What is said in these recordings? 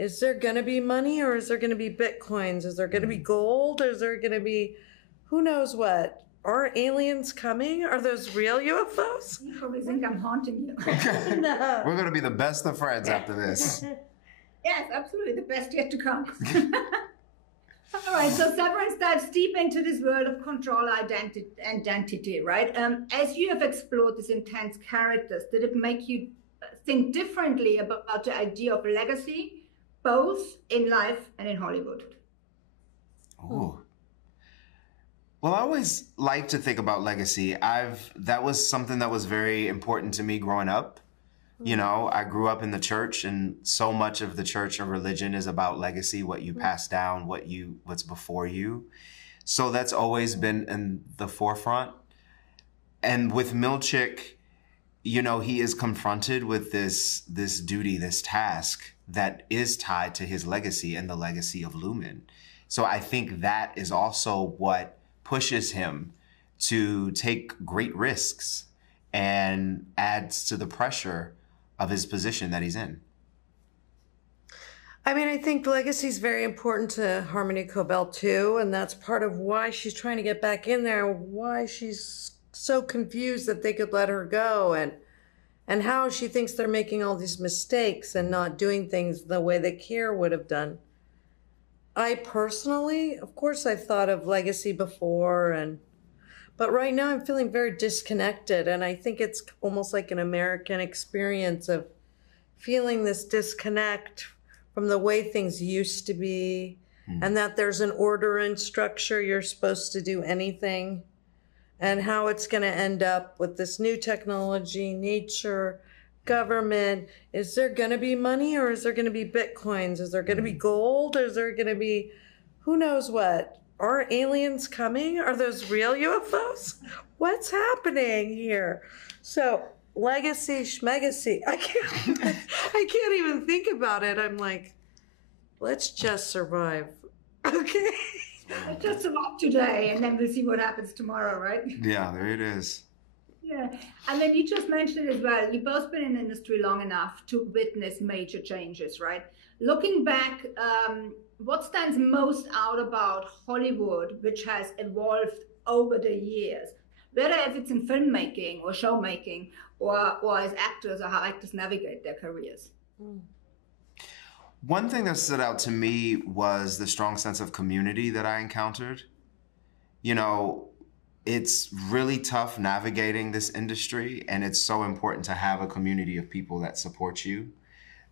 is there going to be money, or is there going to be Bitcoins? Is there going to be gold? Is there going to be who knows what? Are aliens coming? Are those real UFOs? You probably think I'm haunting you. No. We're going to be the best of friends after this. Yes, absolutely. The best yet to come. All right, so Severance dives deep into this world of control identity, right? As you have explored these intense characters, did it make you think differently about the idea of legacy, both in life and in Hollywood? Ooh. Well, I always like to think about legacy. That was something that was very important to me growing up. You know, I grew up in the church, and so much of the church and religion is about legacy, what you pass down, what's before you. So that's always been in the forefront. And with Milchick, you know, he is confronted with this duty, this task that is tied to his legacy and the legacy of Lumen. So I think that is also what pushes him to take great risks and adds to the pressure of his position that he's in. I mean, I think legacy is very important to Harmony Cobell too, and that's part of why she's trying to get back in there, why she's so confused that they could let her go, and how she thinks they're making all these mistakes and not doing things the way that Kier would have done. I personally, of course, I've thought of legacy before, but right now I'm feeling very disconnected, and I think it's almost like an American experience of feeling this disconnect from the way things used to be, and that there's an order and structure, you're supposed to do anything, and how it's going to end up with this new technology, nature, government. Is there going to be money, or is there going to be Bitcoins? Is there going to be gold? Is there going to be who knows what? Are aliens coming? Are those real UFOs? What's happening here? So legacy, schmegacy. I can't even think about it. I'm like, let's just survive. Okay. Let's just survive today, and then we'll see what happens tomorrow, right? Yeah, there it is. Yeah, and then you just mentioned it as well. You've both been in the industry long enough to witness major changes, right? Looking back, what stands most out about Hollywood, which has evolved over the years, whether if it's in filmmaking or showmaking, or as actors, or how actors navigate their careers? One thing that stood out to me was the strong sense of community that I encountered. You know, it's really tough navigating this industry, and it's so important to have a community of people that support you,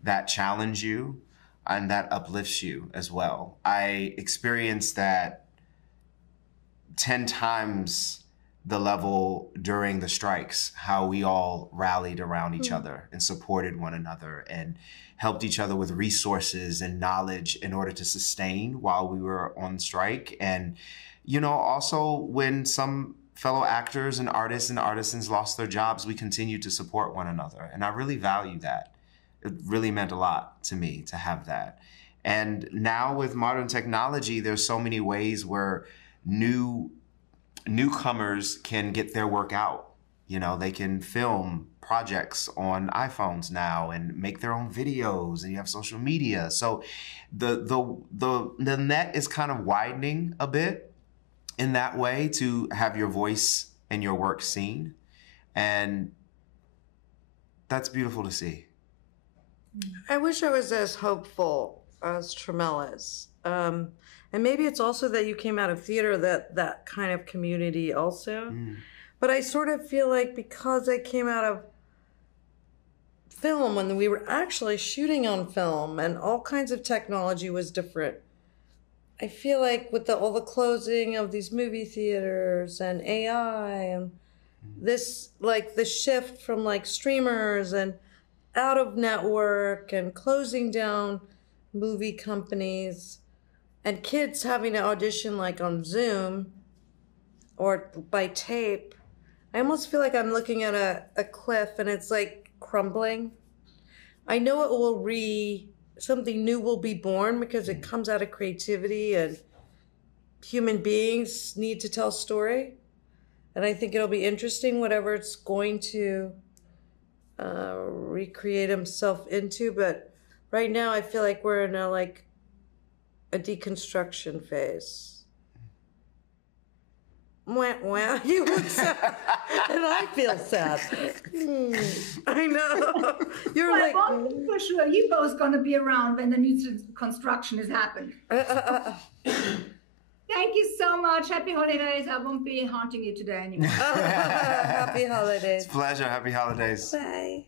that challenge you, and that uplifts you as well. I experienced that 10 times the level during the strikes, how we all rallied around each other and supported one another and helped each other with resources and knowledge in order to sustain while we were on strike. And, you know, also when some fellow actors and artisans lost their jobs, we continued to support one another. And I really value that. It really meant a lot to me to have that. And now with modern technology, there's so many ways where newcomers can get their work out. You know, they can film projects on iPhones now and make their own videos, and you have social media. So the net is kind of widening a bit in that way to have your voice and your work seen. And that's beautiful to see. I wish I was as hopeful as Tramell is. And maybe it's also that you came out of theater, that kind of community also. But I sort of feel like because I came out of film when we were actually shooting on film and all kinds of technology was different, I feel like with all the closing of these movie theaters and AI and this, like the shift from like streamers and out of network and closing down movie companies and kids having to audition like on Zoom or by tape, I almost feel like I'm looking at a cliff and it's like crumbling. I know it will something new will be born because it comes out of creativity and human beings need to tell story. And I think it'll be interesting, whatever it's going to recreate himself into. But right now I feel like we're in a deconstruction phase. Wow, you look sad, and I feel sad. I know. You're well, like, one thing for sure, you both gonna be around when the new construction has happened. Thank you so much. Happy holidays. I won't be haunting you today anymore. Happy holidays. It's a pleasure. Happy holidays. Bye.